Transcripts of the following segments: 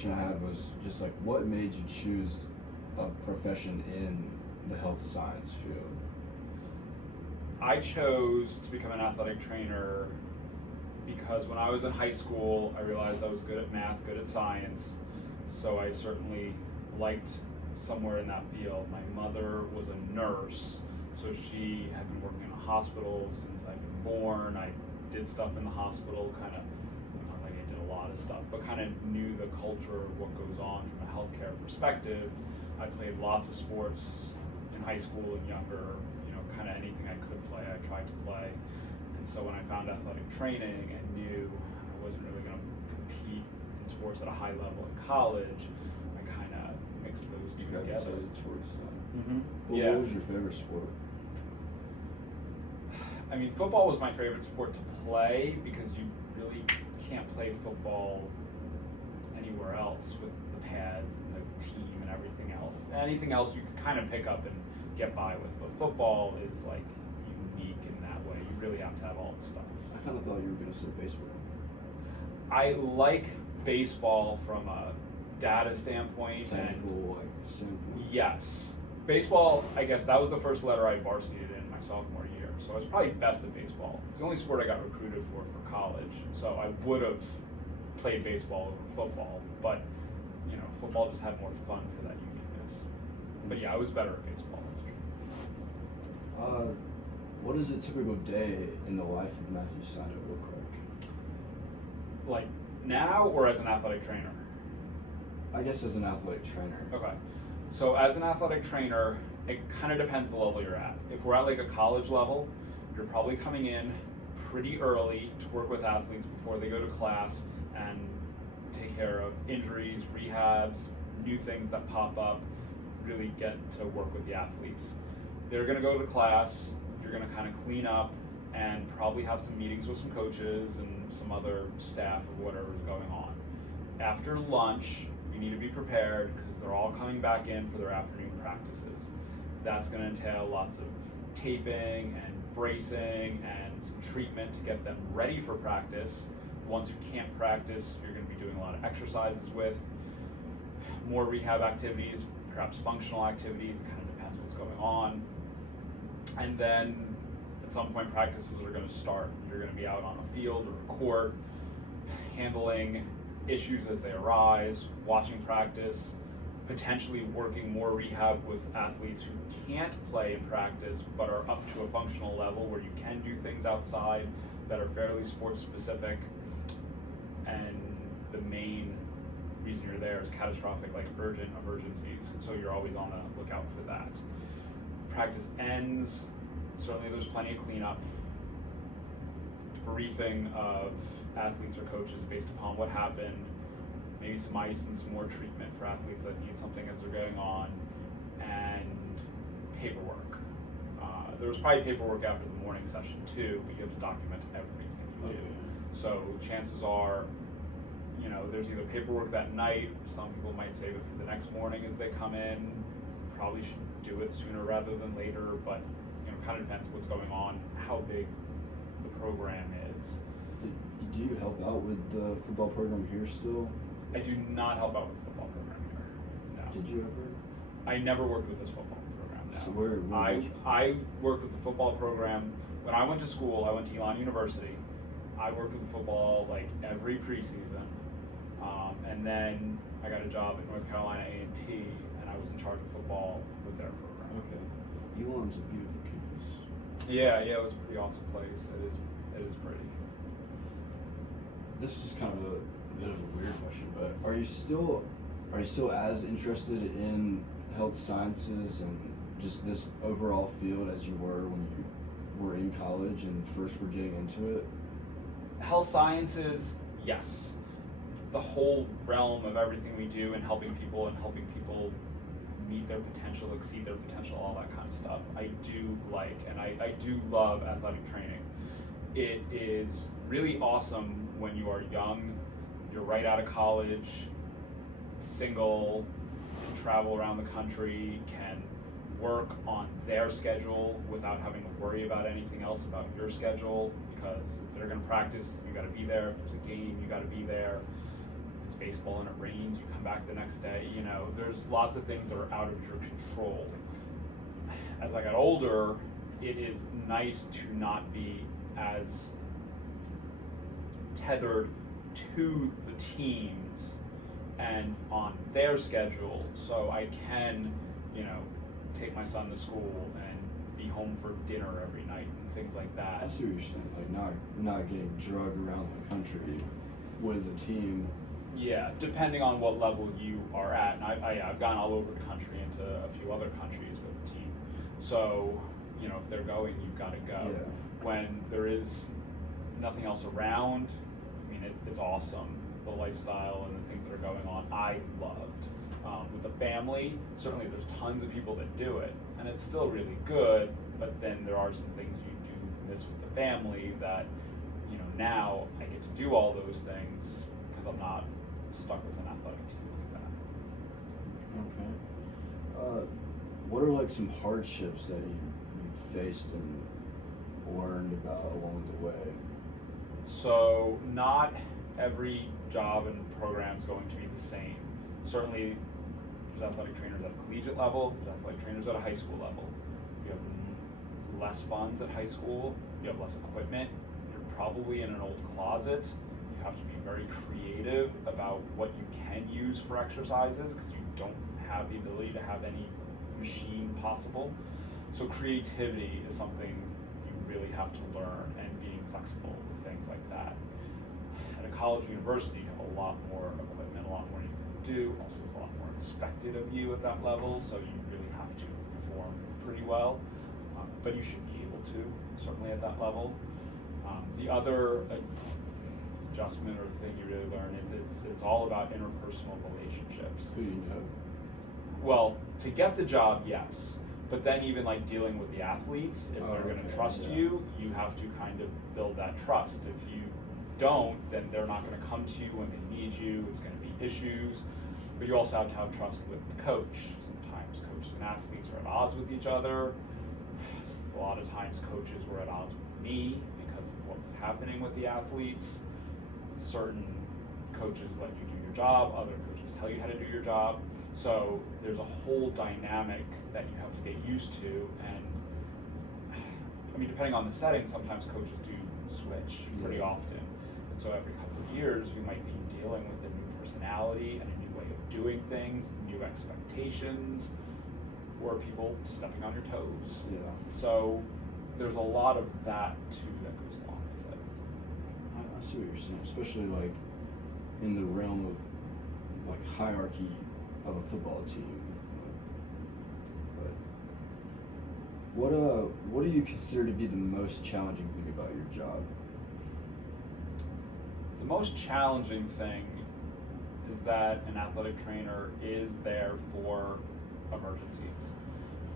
question I had was just like, what made you choose a profession in the health science field? I chose to become an athletic trainer because when I was in high school, I realized I was good at math, good at science, so I certainly liked somewhere in that field. My mother was a nurse, so she had been working in a hospital since I'd been born. I did stuff in the hospital, kind of, not like I did a lot of stuff, but kind of knew the culture of what goes on from a healthcare perspective. I played lots of sports in high school and younger, kind of anything I could play, I tried to play. And so when I found athletic training and knew I wasn't really going to compete in sports at a high level in college, I kind of mixed those two together. Towards that. Yeah. What was your favorite sport? I mean, football was my favorite sport to play because you really can't play football anywhere else with the pads and the team and everything else. Anything else you can kind of pick up and get by with, but football is like unique in that way. You really have to have all the stuff. I kind of thought you were going to say baseball. I like baseball from a data standpoint. Technical standpoint. Yes. Baseball, I guess that was the first letter I varsited in my sophomore year, so I was probably best at baseball. It's the only sport I got recruited for college, so I would have played baseball over football, but football just had more fun for that uniqueness. But yeah, I was better at baseball. What does a typical day in the life of Matthew Syno look like? Like now or as an athletic trainer? I guess as an athletic trainer. Okay. So as an athletic trainer, it kind of depends the level you're at. If we're at like a college level, you're probably coming in pretty early to work with athletes before they go to class and take care of injuries, rehabs, new things that pop up, really get to work with the athletes. They're going to go to class, you're going to kind of clean up and probably have some meetings with some coaches and some other staff or whatever's going on. After lunch, you need to be prepared because they're all coming back in for their afternoon practices. That's going to entail lots of taping and bracing and some treatment to get them ready for practice. The ones who can't practice, you're going to be doing a lot of exercises with, more rehab activities, perhaps functional activities. It kind of depends what's going on. And then at some point practices are going to start. You're going to be out on a field or a court, handling issues as they arise, watching practice, potentially working more rehab with athletes who can't play in practice but are up to a functional level where you can do things outside that are fairly sports specific. And the main reason you're there is catastrophic, like urgent emergencies, so you're always on the lookout for that. Practice ends, certainly there's plenty of cleanup, briefing of athletes or coaches based upon what happened, maybe some ice and some more treatment for athletes that need something as they're going on, and paperwork. There was probably paperwork after the morning session too, but you have to document everything you do. So chances are, there's either paperwork that night, some people might save it for the next morning as they come in, probably should do it sooner rather than later, but kind of depends what's going on, how big the program is. Do you help out with the football program here still? I do not help out with the football program here. No. Did you ever? I never worked with this football program. No. So where I worked with the football program when I went to school. I went to Elon University. I worked with the football like every preseason, and then I got a job at North Carolina A&T, and I was in charge of football with their program. Okay. Elon's a beautiful campus. Yeah, it was a pretty awesome place. It is pretty. This is kind of a bit of a weird question, but are you still as interested in health sciences and just this overall field as you were when you were in college and first were getting into it? Health sciences, yes. The whole realm of everything we do and helping people meet their potential, exceed their potential, all that kind of stuff. I do like, and I do love athletic training. It is really awesome when you are young, you're right out of college, single, can travel around the country, can work on their schedule without having to worry about anything else about your schedule, because if they're going to practice, you got to be there. If there's a game, you got to be there. It's baseball and it rains, you come back the next day. You know, there's lots of things that are out of your control. As I got older, it is nice to not be as tethered to the teams and on their schedule, so I can, you know, take my son to school and be home for dinner every night and things like that. I see what you're saying, like not getting drugged around the country with the team. Yeah, depending on what level you are at, and I've gone all over the country into a few other countries with the team. So, you know, if they're going, you've got to go. Yeah. When there is nothing else around, I mean, it's awesome. The lifestyle and the things that are going on, I loved. With the family, certainly there's tons of people that do it, and it's still really good, but then there are some things you do miss with the family that, you know, now I get to do all those things because I'm not stuck with an athletic team like that. Okay. What are like some hardships that you faced and learned about along the way? So not every job and program is going to be the same. Certainly there's athletic trainers at a collegiate level, there's athletic trainers at a high school level. You have less funds at high school, you have less equipment, you're probably in an old closet. You have to be very creative about what you can use for exercises because you don't have the ability to have any machine possible. So creativity is something you really have to learn, and being flexible with things like that. At a college or university, you have a lot more equipment, a lot more you can do. Also, there's a lot more expected of you at that level, so you really have to perform pretty well. But you should be able to, certainly at that level. The other adjustment or thing you really learn is it's all about interpersonal relationships. Who you know? Well, to get the job, yes. But then even like dealing with the athletes, if they're going to trust you, you have to kind of build that trust. If you don't, then they're not going to come to you when they need you. It's going to be issues. But you also have to have trust with the coach. Sometimes coaches and athletes are at odds with each other. A lot of times coaches were at odds with me because of what was happening with the athletes. Certain coaches let you do your job, other coaches tell you how to do your job. So there's a whole dynamic that you have to get used to, and I mean, depending on the setting, sometimes coaches do switch pretty often. And so every couple of years, you might be dealing with a new personality and a new way of doing things, new expectations, or people stepping on your toes. Yeah. So there's a lot of that too that goes along with it. I see what you're saying, especially like in the realm of like hierarchy of a football team. But what do you consider to be the most challenging thing about your job? The most challenging thing is that an athletic trainer is there for emergencies,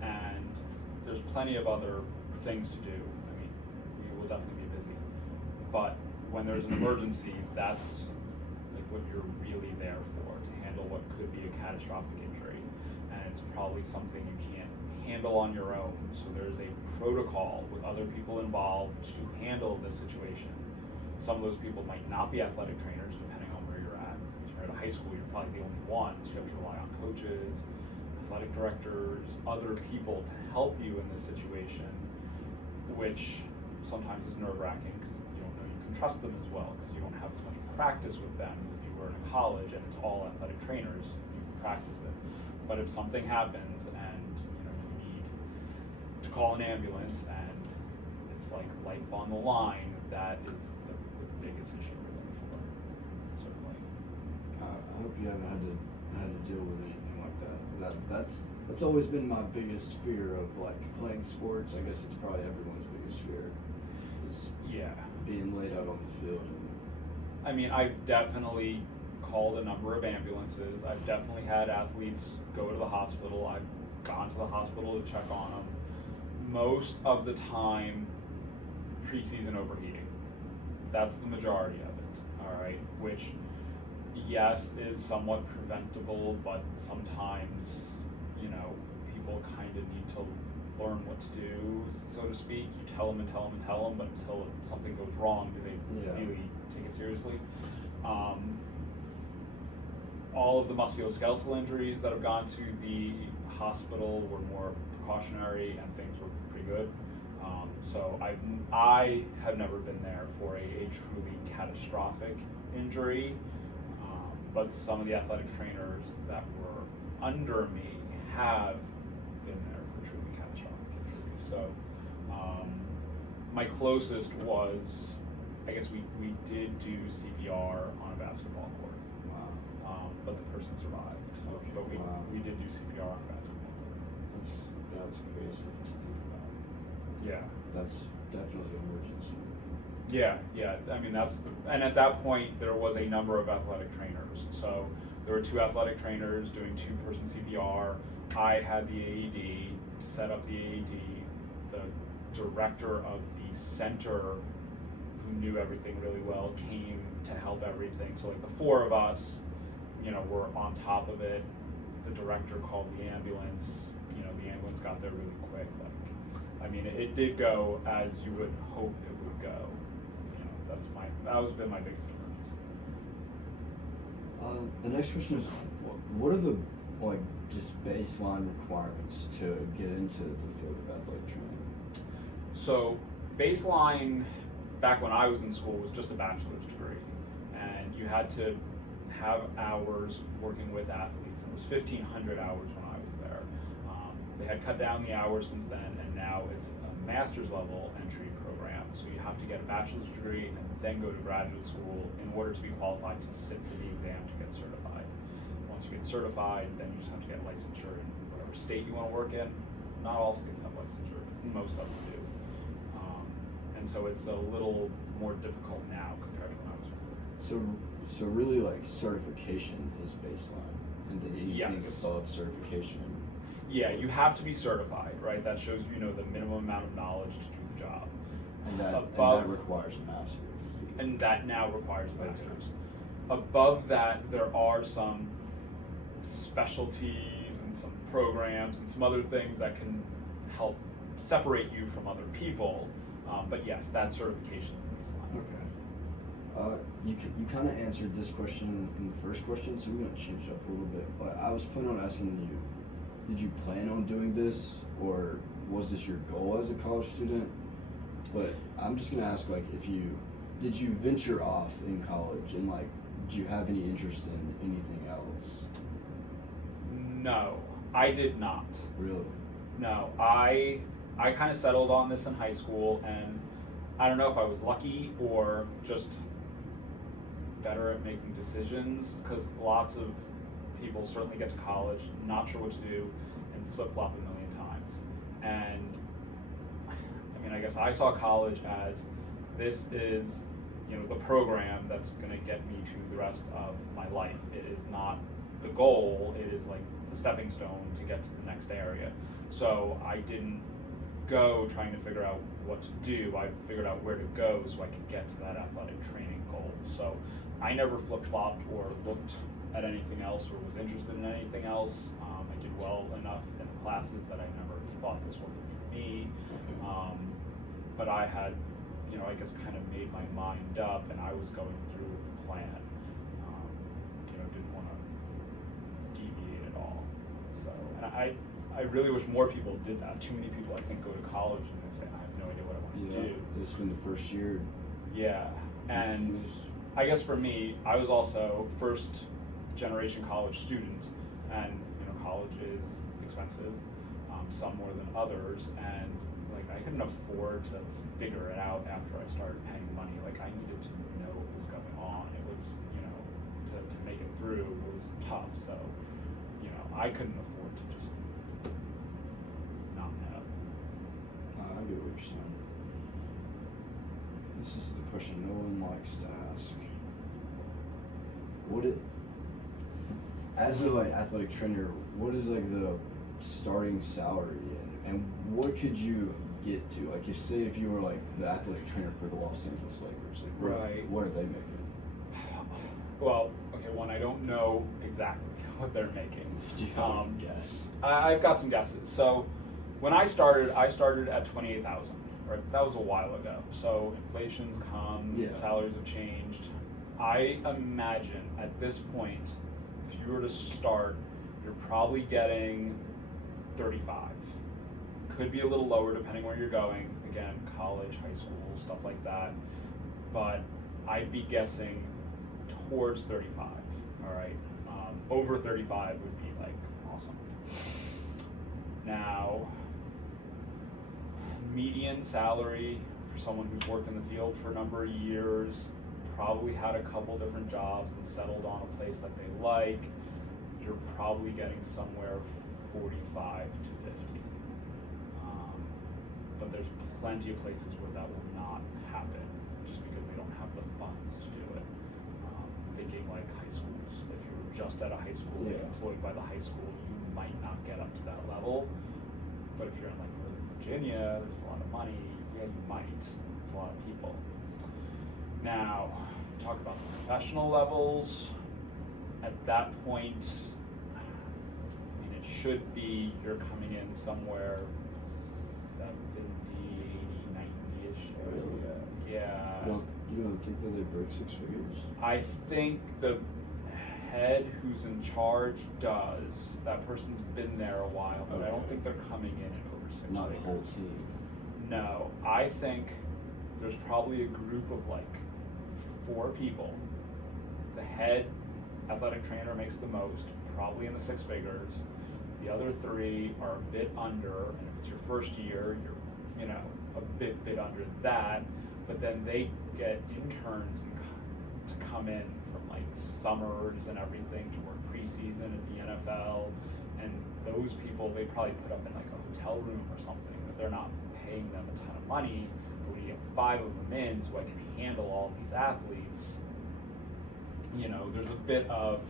and there's plenty of other things to do. I mean, we will definitely be busy, but when there's an emergency, that's like what you're really there for, to handle what could be a catastrophic injury, and it's probably something you can't handle on your own. So there's a protocol with other people involved to handle this situation. Some of those people might not be athletic trainers, depending on where you're at. If you're at a high school, you're probably the only one, so you have to rely on coaches, athletic directors, other people to help you in this situation, which sometimes is nerve-wracking because you don't know you can trust them as well, because you don't have as much practice with them as if you were in a college and it's all athletic trainers, you can practice it. But if something happens and you need to call an ambulance and it's like life on the line, that is the biggest issue we're looking for, certainly. I hope you haven't had to deal with anything like that. That's always been my biggest fear of like playing sports. I guess it's probably everyone's biggest fear, is being laid out on the field. I mean, I've definitely called a number of ambulances. I've definitely had athletes go to the hospital. I've gone to the hospital to check on them. Most of the time, preseason overheating. That's the majority of it, all right? Which, yes, is somewhat preventable, but sometimes, people kind of need to learn what to do, so to speak. You tell them and tell them and tell them, but until something goes wrong, do they really take it seriously? all of the musculoskeletal injuries that have gone to the hospital were more precautionary and things were pretty good. So I have never been there for a truly catastrophic injury, but some of the athletic trainers that were under me have been there for truly catastrophic injuries. So my closest was, I guess we did do CPR on a basketball court. Wow. But the person survived. Okay. But Wow. we did do CPR on a basketball court. That's crazy to think about. Yeah. That's definitely emergency. Yeah. I mean, and at that point there was a number of athletic trainers. So there were 2 athletic trainers doing 2-person CPR. I had the AED to set up the AED. The director of the center, who knew everything really well, came to help everything. So like the 4 of us, were on top of it. The director called the ambulance. The ambulance got there really quick. It did go as you would hope it would go. That has been my biggest emergency. The next question is, what are the just baseline requirements to get into the field of athletic training? So baseline, back when I was in school, was just a bachelor's degree, and you had to have hours working with athletes. It was 1,500 hours when I was there. They had cut down the hours since then, and now it's a master's level entry program. So you have to get a bachelor's degree and then go to graduate school in order to be qualified to sit for the exam to get certified. Once you get certified, then you just have to get licensure in whatever state you want to work in. Not all states have licensure, most of them do. And so it's a little more difficult now compared to when I was younger. So really, certification is baseline, and then anything Yes. above certification. Yeah, you have to be certified, right? That shows the minimum amount of knowledge to do the job. And that requires a master's. And that now requires a master's. Above that, there are some specialties and some programs and some other things that can help separate you from other people. But yes, that certification is the baseline. Okay. You kind of answered this question in the first question, so we're going to change it up a little bit. But I was planning on asking you, did you plan on doing this, or was this your goal as a college student? But I'm just going to ask, did you venture off in college, and did you have any interest in anything else? No, I did not. Really? No, I kind of settled on this in high school, and I don't know if I was lucky or just better at making decisions, because lots of people certainly get to college not sure what to do and flip-flop a million times. And I guess I saw college as, this is the program that's going to get me to the rest of my life. It is not the goal, it is the stepping stone to get to the next area. So I didn't go trying to figure out what to do. I figured out where to go so I could get to that athletic training goal. So I never flip-flopped or looked at anything else or was interested in anything else. I did well enough in the classes that I never thought this wasn't for me. But I had, I guess kind of made my mind up, and I was going through the plan. Didn't want to deviate at all. So, and I really wish more people did that. Too many people, I think, go to college and they say, I have no idea what I want to do. They spend the first year. Yeah, and I guess for me, I was also first generation college student, and college is expensive, some more than others, and I couldn't afford to figure it out after I started paying money. I needed to know what was going on. It was, to make it through was tough, so I couldn't afford to just not know. I get what you're saying. This is the question no one likes to ask. As an athletic trainer, what is the starting salary, and what could you get to? Say if you were the athletic trainer for the Los Angeles Lakers, Right. What are they making? Well, okay, one, I don't know exactly what they're making. Do you have a guess? I've got some guesses. So when I started at 28,000. Right, that was a while ago. So inflation's come, Yeah. salaries have changed. I imagine at this point, if you you were to start, you're probably getting 35. Could be a little lower depending where you're going. Again, college, high school, stuff like that. But I'd be guessing towards 35. All right. Over 35 would be like awesome. Now, median salary for someone who's worked in the field for a number of years, probably had a couple different jobs and settled on a place that they like, you're probably getting somewhere 45 to 50. But there's plenty of places where that will not happen just because they don't have the funds to do it. Thinking like high schools. If you're just at a high school, employed by the high school, you might not get up to that level. But if you're in like Northern Virginia, there's a lot of money, yeah, you might. There's a lot of people. Now, talk about the professional levels. At that point, I mean, it should be you're coming in somewhere 70, 80, 90-ish. Really? Yeah. You don't think that they break 6 figures? I think the head who's in charge does. That person's been there a while, but I don't think they're coming in at over 6 figures. Not the whole team. No, I think there's probably a group of like 4 people. The head athletic trainer makes the most, probably in the 6 figures. The other 3 are a bit under, and if it's your first year, you're, a bit under that. But then they get interns to come in from like summers and everything to work preseason at the NFL, and those people they probably put up in like a hotel room or something, but they're not paying them a ton of money. But when you get 5 of them in, so I can handle all these athletes, there's a bit of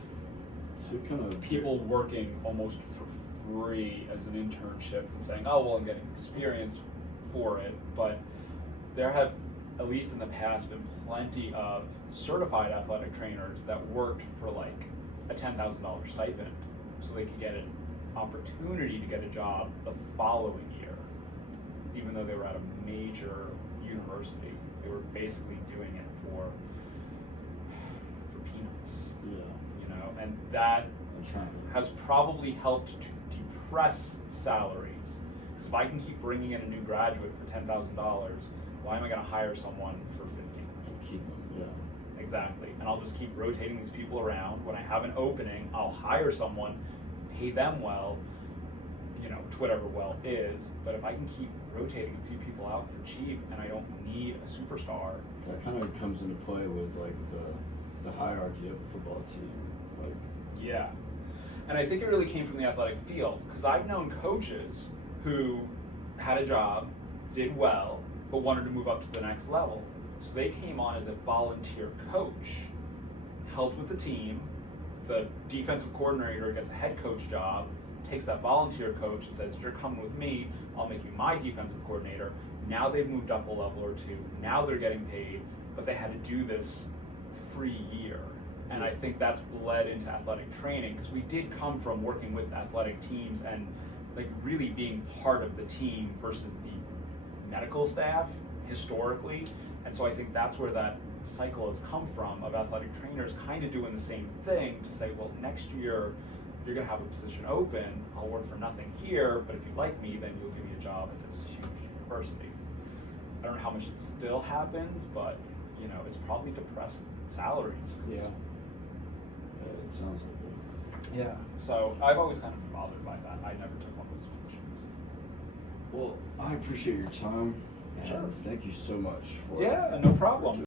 people working almost for free as an internship and saying, oh well, I'm getting experience for it. But there have, at least in the past, been plenty of certified athletic trainers that worked for like a $10,000 stipend so they could get an opportunity to get a job the following year, even though they were at a major university. They were basically doing it for peanuts. Yeah. And that has probably helped to depress salaries. So if I can keep bringing in a new graduate for $10,000, why am I going to hire someone for 50? Keep them, yeah. Exactly. And I'll just keep rotating these people around. When I have an opening, I'll hire someone, pay them well, to whatever well is. But if I can keep rotating a few people out for cheap and I don't need a superstar. That kind of comes into play with like the hierarchy of a football team. Like, yeah. And I think it really came from the athletic field, because I've known coaches who had a job, did well, but wanted to move up to the next level. So they came on as a volunteer coach, helped with the team. The defensive coordinator gets a head coach job, takes that volunteer coach and says, you're coming with me, I'll make you my defensive coordinator. Now they've moved up a level or 2, now they're getting paid, but they had to do this free year. And I think that's bled into athletic training, because we did come from working with athletic teams and like really being part of the team versus the medical staff historically. And so I think that's where that cycle has come from, of athletic trainers kind of doing the same thing to say, well, next year you're going to have a position open, I'll work for nothing here, but if you like me, then you'll give me a job at this huge university. I don't know how much it still happens, but it's probably depressed salaries. Yeah. It sounds like it. Yeah. So I've always kind of been bothered by that. I never took one of those positions. Well, I appreciate your time. Sure. Thank you so much for Yeah, no problem.